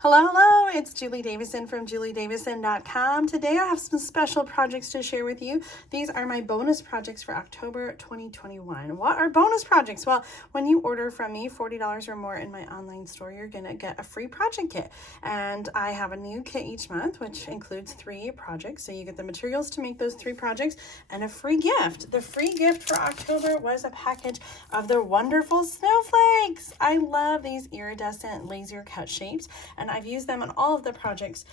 Hello, it's Julie Davison from juliedavison.com. Today I have some special projects to share with you. These are my bonus projects for October 2021. What are bonus projects? Well, when you order from me $40 or more in my online store, you're going to get a free project kit. And I have a new kit each month, which includes 3 projects. So you get the materials to make those 3 projects and a free gift. The free gift for October was a package of the wonderful snowflakes. I love these iridescent laser cut shapes, and I've used them on all of the projects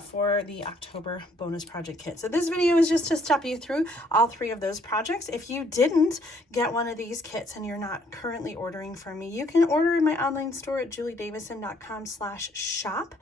for the October bonus project kit. So this video is just to step you through all 3 of those projects. If you didn't get one of these kits and you're not currently ordering from me, you can order in my online store at juliedavison.com/shop,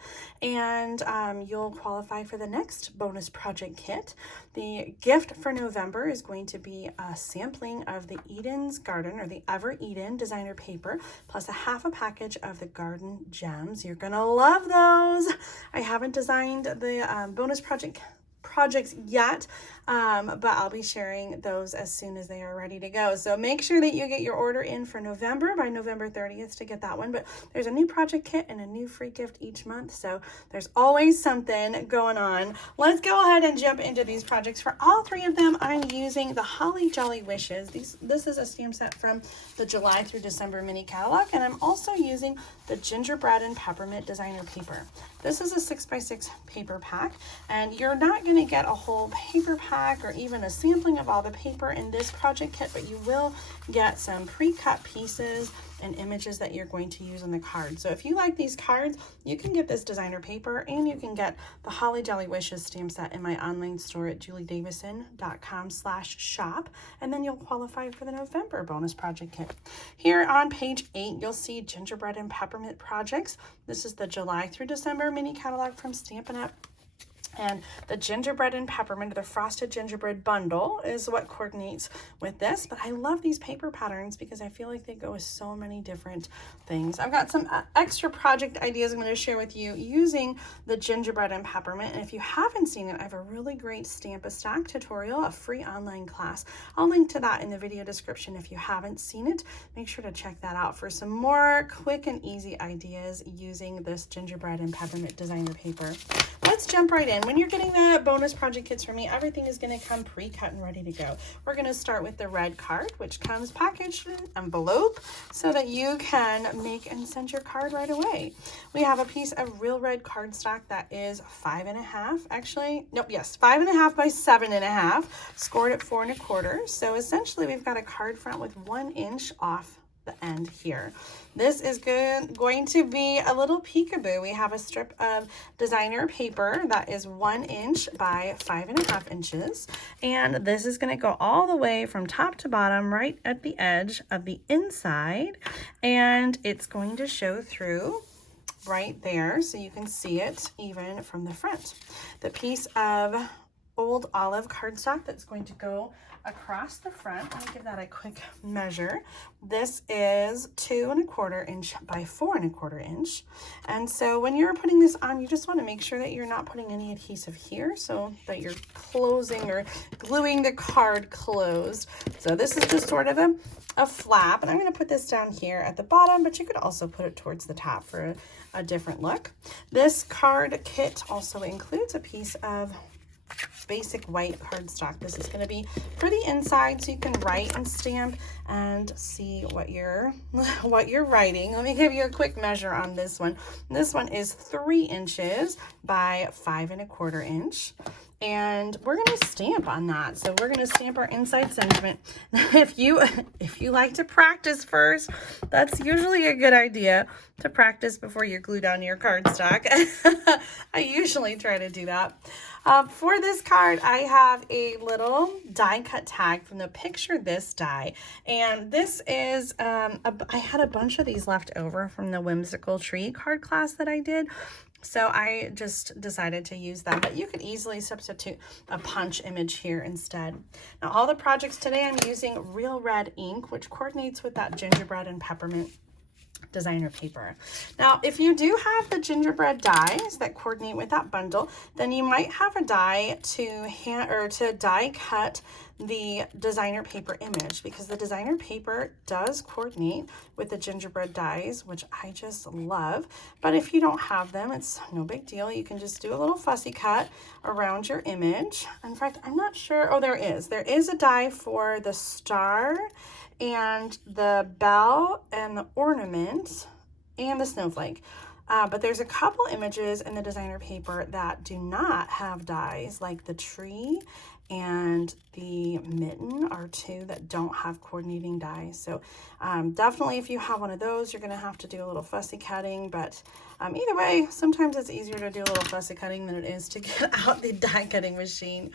and you'll qualify for the next bonus project kit. The gift for November is going to be a sampling of the Eden's Garden, or the Ever Eden designer paper, plus a half a package of the garden gems. You're gonna love those. I haven't designed the bonus projects yet, but I'll be sharing those as soon as they are ready to go. So make sure that you get your order in for November by November 30th to get that one. But there's a new project kit and a new free gift each month, so there's always something going on. Let's go ahead and jump into these projects. For all 3 of them, I'm using the Holly Jolly Wishes. This is a stamp set from the July through December mini catalog, and I'm also using the Gingerbread and Peppermint designer paper. This is a 6x6 paper pack, and you're not going to get a whole paper pack or even a sampling of all the paper in this project kit, but you will get some pre-cut pieces and images that you're going to use on the card. So if you like these cards, you can get this designer paper, and you can get the Holly Jolly Wishes stamp set in my online store at juliedavison.com/shop, and then you'll qualify for the November bonus project kit. Here on page 8, you'll see Gingerbread and Peppermint projects. This is the July through December mini catalog from Stampin' Up. And the Gingerbread and Peppermint, the Frosted Gingerbread Bundle, is what coordinates with this. But I love these paper patterns because I feel like they go with so many different things. I've got some extra project ideas I'm going to share with you using the Gingerbread and Peppermint. And if you haven't seen it, I have a really great Stamp-A-Stack tutorial, a free online class. I'll link to that in the video description. If you haven't seen it, make sure to check that out for some more quick and easy ideas using this Gingerbread and Peppermint designer paper. Let's jump right in. When you're getting the bonus project kits from me, everything is going to come pre-cut and ready to go. We're going to start with the red card, which comes packaged in an envelope so that you can make and send your card right away. We have a piece of real red cardstock that is 5.5, 5.5 by 7.5, scored at 4 1/4. So essentially we've got a card front with 1 inch off the end here. This is going to be a little peekaboo. We have a strip of designer paper that is 1 inch by 5.5 inches, and this is going to go all the way from top to bottom right at the edge of the inside, and it's going to show through right there so you can see it even from the front. The piece of old olive cardstock that's going to go across the front, let me give that a quick measure. This is 2 1/4 inch by 4 1/4 inch. And so when you're putting this on, you just want to make sure that you're not putting any adhesive here so that you're closing or gluing the card closed. So this is just sort of a flap, and I'm going to put this down here at the bottom, but you could also put it towards the top for a different look. This card kit also includes a piece of basic white cardstock. This is going to be for the inside so you can write and stamp and see what you're writing. Let me give you a quick measure on this one. This one is 3 inches by 5 1/4 inch. And we're going to stamp on that. So we're going to stamp our inside sentiment. If you like to practice first, that's usually a good idea to practice before you glue down your cardstock. I usually try to do that. For this card, I have a little die cut tag from the Picture This die. And this is, I had a bunch of these left over from the Whimsical Tree card class that I did. So I just decided to use them, but you could easily substitute a punch image here instead. Now all the projects today, I'm using real red ink, which coordinates with that Gingerbread and Peppermint designer paper. Now, if you do have the gingerbread dies that coordinate with that bundle, then you might have a die to die cut the designer paper image, because the designer paper does coordinate with the gingerbread dies, which I just love. But if you don't have them, it's no big deal. You can just do a little fussy cut around your image. In fact, I'm not sure. Oh, there is a die for the star and the bell and the ornament and the snowflake. But there's a couple images in the designer paper that do not have dies, like the tree and the mitten are two that don't have coordinating dies. So definitely if you have one of those, you're going to have to do a little fussy cutting. But either way, sometimes it's easier to do a little fussy cutting than it is to get out the die cutting machine.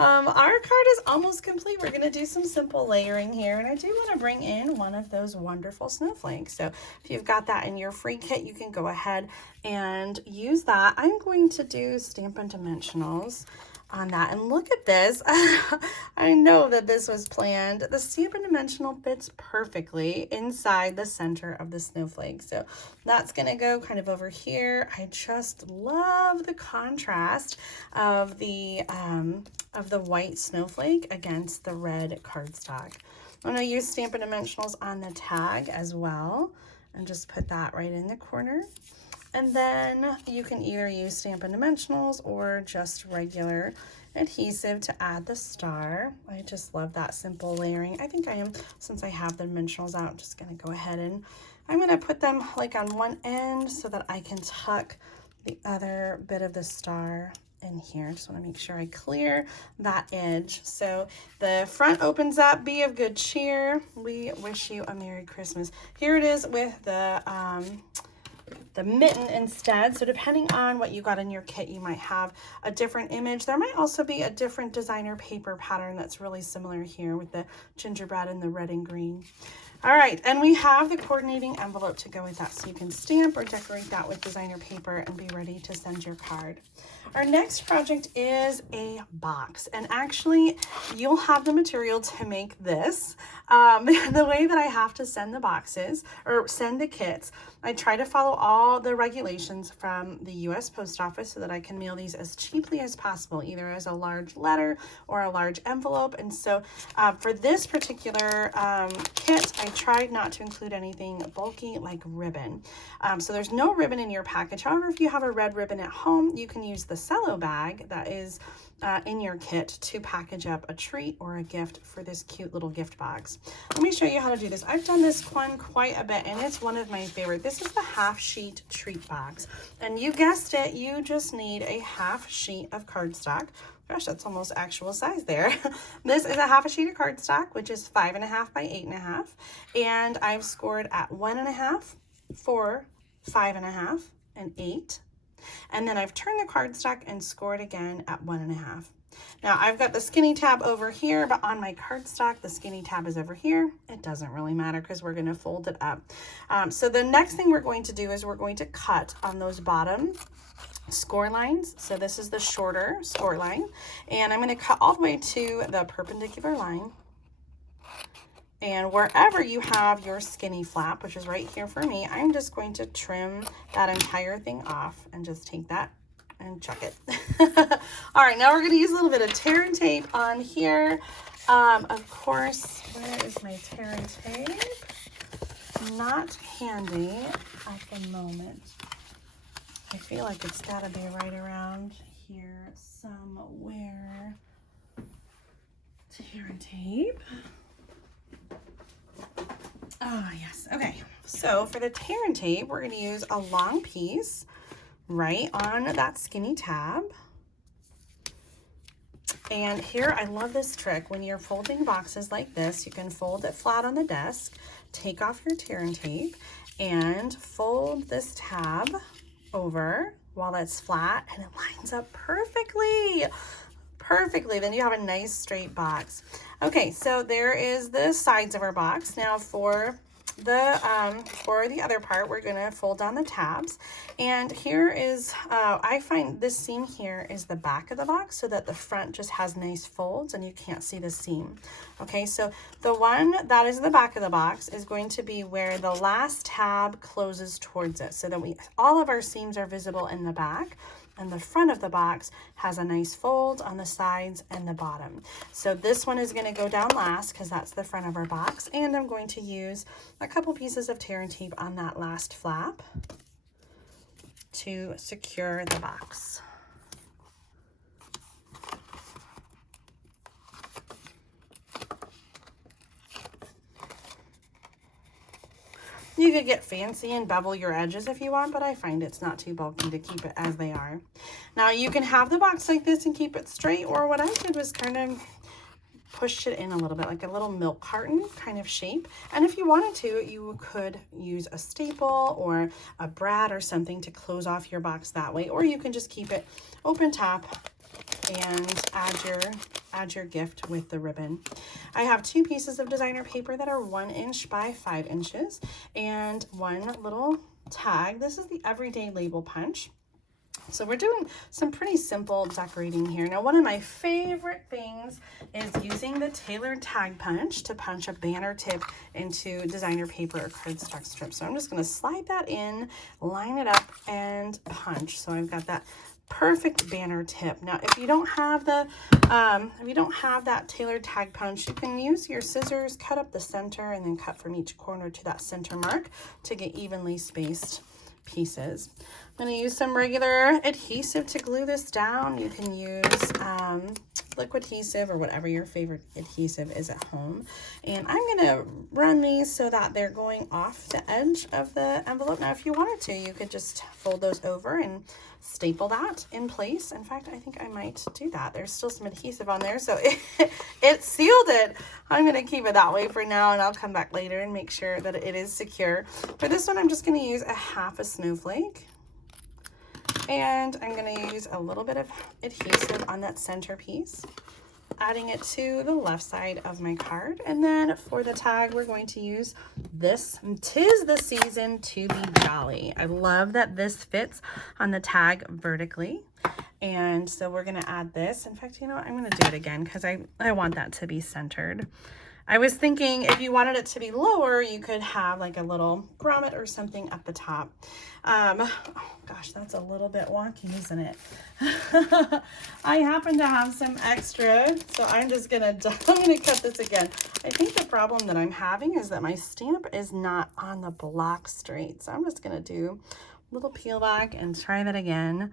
Our card is almost complete. We're going to do some simple layering here, and I do want to bring in one of those wonderful snowflakes. So if you've got that in your free kit, you can go ahead and use that. I'm going to do Stampin' Dimensionals on that, and look at this. I know that this was planned. The Stampin' Dimensional fits perfectly inside the center of the snowflake, so that's gonna go kind of over here. I just love the contrast of the white snowflake against the red cardstock. I'm gonna use Stampin' Dimensionals on the tag as well, and just put that right in the corner. And then you can either use Stampin' Dimensionals or just regular adhesive to add the star. I just love that simple layering. I think I am, since I have the dimensionals out, I'm just gonna go ahead and I'm gonna put them like on one end so that I can tuck the other bit of the star in here. Just wanna make sure I clear that edge. So the front opens up, be of good cheer. We wish you a Merry Christmas. Here it is with the mitten instead. So depending on what you got in your kit, you might have a different image. There might also be a different designer paper pattern that's really similar here with the gingerbread and the red and green. All right, and we have the coordinating envelope to go with that, so you can stamp or decorate that with designer paper and be ready to send your card. Our next project is a box, and actually you'll have the material to make this. The way that I have to send the boxes or send the kits, I try to follow all the regulations from the US Post Office so that I can mail these as cheaply as possible, either as a large letter or a large envelope. And so for this particular kit, I tried not to include anything bulky like ribbon. So there's no ribbon in your package. However, if you have a red ribbon at home, you can use the cello bag that is in your kit to package up a treat or a gift for this cute little gift box. Let me show you how to do this. I've done this one quite a bit, and it's one of my favorite. This is the half sheet treat box, and you guessed it, you just need a half sheet of cardstock. Gosh, that's almost actual size there. This is a half a sheet of cardstock, which is 5.5 by 8.5, and I've scored at 1.5, 4, 5.5, and 8. And then I've turned the cardstock and scored again at 1.5. Now I've got the skinny tab over here, but on my cardstock, the skinny tab is over here. It doesn't really matter because we're going to fold it up. So the next thing we're going to do is we're going to cut on those bottom score lines. So this is the shorter score line, and I'm going to cut all the way to the perpendicular line. And wherever you have your skinny flap, which is right here for me, I'm just going to trim that entire thing off and just take that and chuck it. All right, now we're going to use a little bit of tear and tape on here. Of course, where is my tear and tape? Not handy at the moment. I feel like it's got to be right around here somewhere. Tear and tape. Oh, yes. Okay. So for the tear and tape, we're going to use a long piece right on that skinny tab. And here, I love this trick. When you're folding boxes like this, you can fold it flat on the desk, take off your tear and tape, and fold this tab over while it's flat, and it lines up perfectly. Then you have a nice straight box. Okay, so there is the sides of our box. Now for for the other part, we're gonna fold down the tabs. And here is, I find this seam here is the back of the box so that the front just has nice folds and you can't see the seam. Okay, so the one that is the back of the box is going to be where the last tab closes towards it so that all of our seams are visible in the back. And the front of the box has a nice fold on the sides and the bottom. So this one is going to go down last because that's the front of our box. And I'm going to use a couple pieces of tear and tape on that last flap to secure the box. You could get fancy and bevel your edges if you want, but I find it's not too bulky to keep it as they are. Now you can have the box like this and keep it straight, or what I did was kind of push it in a little bit, like a little milk carton kind of shape. And if you wanted to, you could use a staple or a brad or something to close off your box that way, or you can just keep it open top and add your gift with the ribbon. I have 2 pieces of designer paper that are 1 inch by 5 inches and one little tag. This is the Everyday Label Punch. So we're doing some pretty simple decorating here. Now, one of my favorite things is using the tailored tag punch to punch a banner tip into designer paper or cardstock strips. So I'm just going to slide that in, line it up, and punch. So I've got that perfect banner tip. Now, if you don't have that tailored tag punch, you can use your scissors, cut up the center, and then cut from each corner to that center mark to get evenly spaced pieces. I'm going to use some regular adhesive to glue this down. You can use liquid adhesive or whatever your favorite adhesive is at home. And I'm going to run these so that they're going off the edge of the envelope. Now, if you wanted to, you could just fold those over and staple that in place. In fact, I think I might do that. There's still some adhesive on there, so it sealed it. I'm going to keep it that way for now, and I'll come back later and make sure that it is secure. For this one, I'm just going to use a half a snowflake. And I'm going to use a little bit of adhesive on that center piece, adding it to the left side of my card. And then for the tag, we're going to use this. 'Tis the season to be jolly. I love that this fits on the tag vertically. And so we're going to add this. In fact, you know what? I'm going to do it again because I want that to be centered. I was thinking if you wanted it to be lower, you could have like a little grommet or something at the top. Oh gosh, that's a little bit wonky, isn't it? I happen to have some extra, so I'm gonna cut this again. I think the problem that I'm having is that my stamp is not on the block straight. So I'm just gonna do a little peel back and try that again.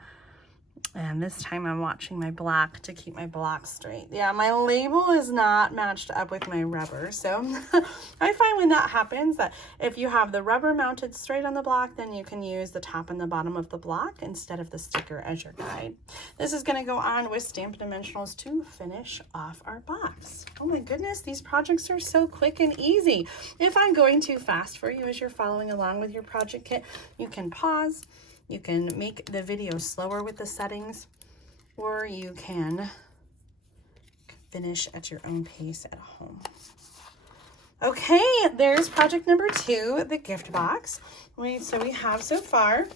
And this time I'm watching my block to keep my block straight. Yeah, my label is not matched up with my rubber. So I find when that happens that if you have the rubber mounted straight on the block, then you can use the top and the bottom of the block instead of the sticker as your guide. This is going to go on with Stampin' Dimensionals to finish off our box. Oh my goodness, these projects are so quick and easy. If I'm going too fast for you as you're following along with your project kit, you can pause. You can make the video slower with the settings, or you can finish at your own pace at home. Okay, there's project number 2, the gift box. So we have so far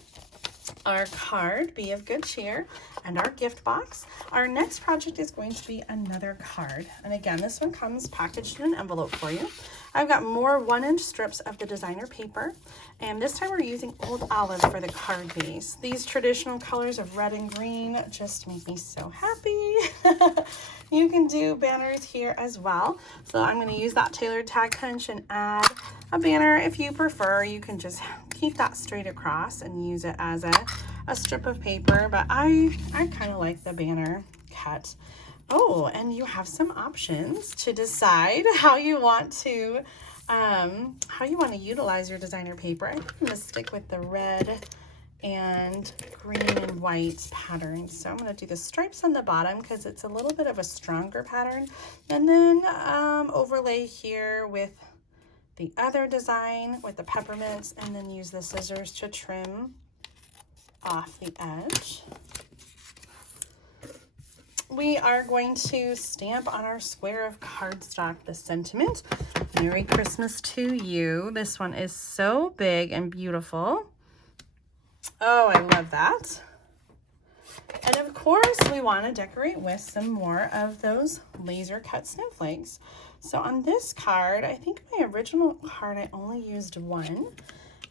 our card, Be of Good Cheer, and our gift box. Our next project is going to be another card. And again, this one comes packaged in an envelope for you. I've got more 1-inch strips of the designer paper, and this time we're using Old Olive for the card base. These traditional colors of red and green just make me so happy. You can do banners here as well. So I'm going to use that tailored tag punch and add a banner. If you prefer, you can just keep that straight across and use it as a strip of paper, but I kind of like the banner cut. Oh, and you have some options to decide how you want to utilize your designer paper. I think I'm going to stick with the red and green and white pattern. So I'm going to do the stripes on the bottom because it's a little bit of a stronger pattern, and then overlay here with the other design with the peppermints, and then use the scissors to trim off the edge. we are going to stamp on our square of cardstock the sentiment, Merry Christmas to you. This one is so big and beautiful. Oh, I love that. And of course, we want to decorate with some more of those laser cut snowflakes. So on this card, I think my original card, I only used one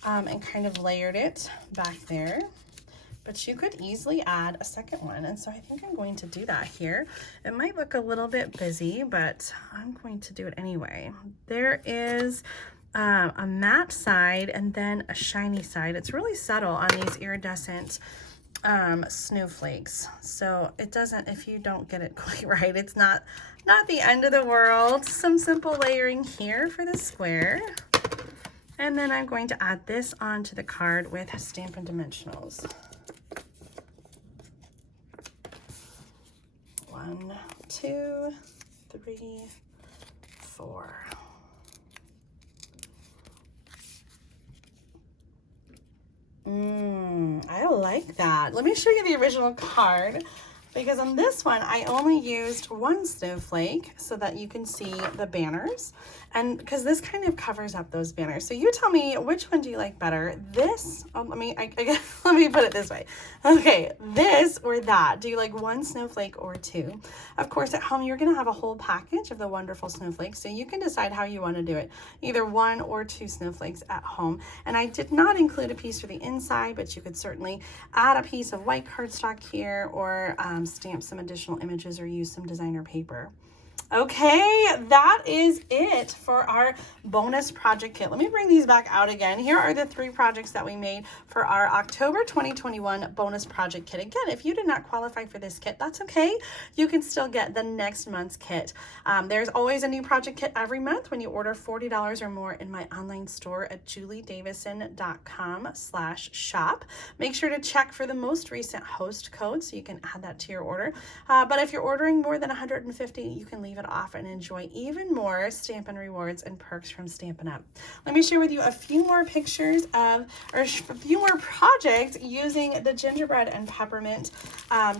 and kind of layered it back there. But you could easily add a second one. And so I think I'm going to do that here. It might look a little bit busy, but I'm going to do it anyway. There is a matte side and then a shiny side. It's really subtle on these iridescent snowflakes, so it doesn't, if you don't get it quite right, it's not the end of the world. Some simple layering here for the square, and then I'm going to add this onto the card with Stampin' Dimensionals. 1, 2, 3, 4. I like that. Let me show you the original card, because on this one I only used one snowflake so that you can see the banners, and because this kind of covers up those banners. So you tell me, which one do you like better? This, let me put it this way. Okay, this or that? Do you like one snowflake or two? Of course, at home you're gonna have a whole package of the wonderful snowflakes, so you can decide how you want to do it, either 1 or 2 snowflakes at home. And I did not include a piece for the inside, but you could certainly add a piece of white cardstock here, or stamp some additional images or use some designer paper. Okay, that is it for our bonus project kit. Let me bring these back out again. Here are the 3 projects that we made for our October 2021 bonus project kit. Again, if you did not qualify for this kit, that's okay. You can still get the next month's kit. There's always a new project kit every month when you order $40 or more in my online store at juliedavison.com/shop. Make sure to check for the most recent host code so you can add that to your order. But if you're ordering more than 150, you can leave it off and enjoy even more Stampin' Rewards and perks from Stampin' Up. Let me share with you a few more pictures of, or a few more projects using the Gingerbread and Peppermint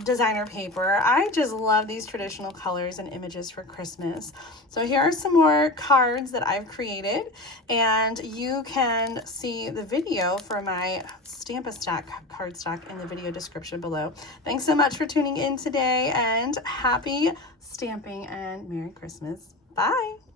designer paper. I just love these traditional colors and images for Christmas. So here are some more cards that I've created, and you can see the video for my Stamp-A-Stack cardstock in the video description below. Thanks so much for tuning in today, and happy stamping and Merry Christmas. Bye.